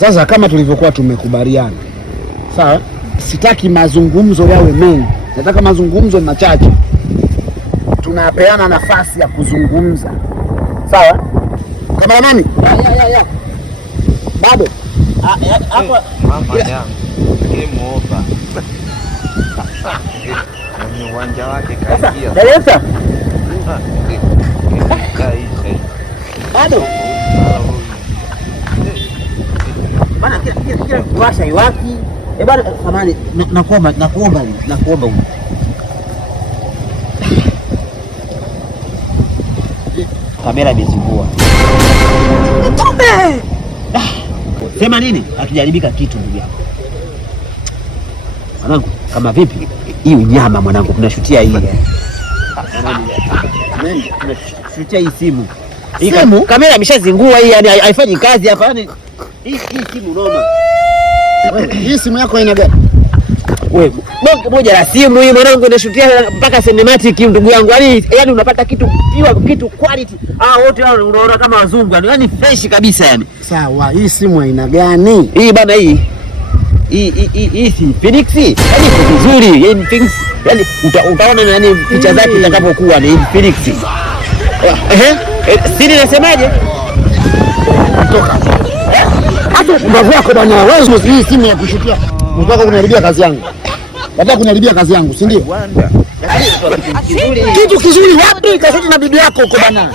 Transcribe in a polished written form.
Sasa kama tulivyokuwa tumekubaliana, sawa? Sitaki mazungumzo yawe mengi, nataka mazungumzo machache. Tunapeana nafasi ya kuzungumza, sawa? Kameramani, bado hapa mama yangu kimuomba kwenye uwanja wake kaingia. Daleta bado bana, kila kuwasha iwaki. Bana samani, nakuomba kamera imezingua. Sema nini? Akijaribika kitu ndugu yangu. Mwanangu, kama vipi? Hii unyama mwanangu, tunashutia hii. Tunashutia hii simu. Simu? Kamera imeshazingua hii, yani haifanyi kazi hapa. Yani hii simu noma. Hii simu yako ina gani? Wewe, bonge moja la simu hii mwanangu, inashutia mpaka cinematic ndugu yangu. Yani unapata kitu pure, kitu quality. Wote hao unaona kama wazungu. Yani fresh kabisa yani. Sawa, hii simu aina gani? Hii bana hii si Phoenix. Yani vizuri, yani Phoenix. Yani utaona yani picha zake zitakapokuwa ni Phoenix. Siri nasemaje? Toka. Hapo mbavu yako bwana, wewe hii simu ya kushutia. Unataka kuniharibia kazi yangu. Nataka kuniharibia kazi yangu, si ndio? Kitu kizuri wapi? Kaseti na bibi yako huko bana.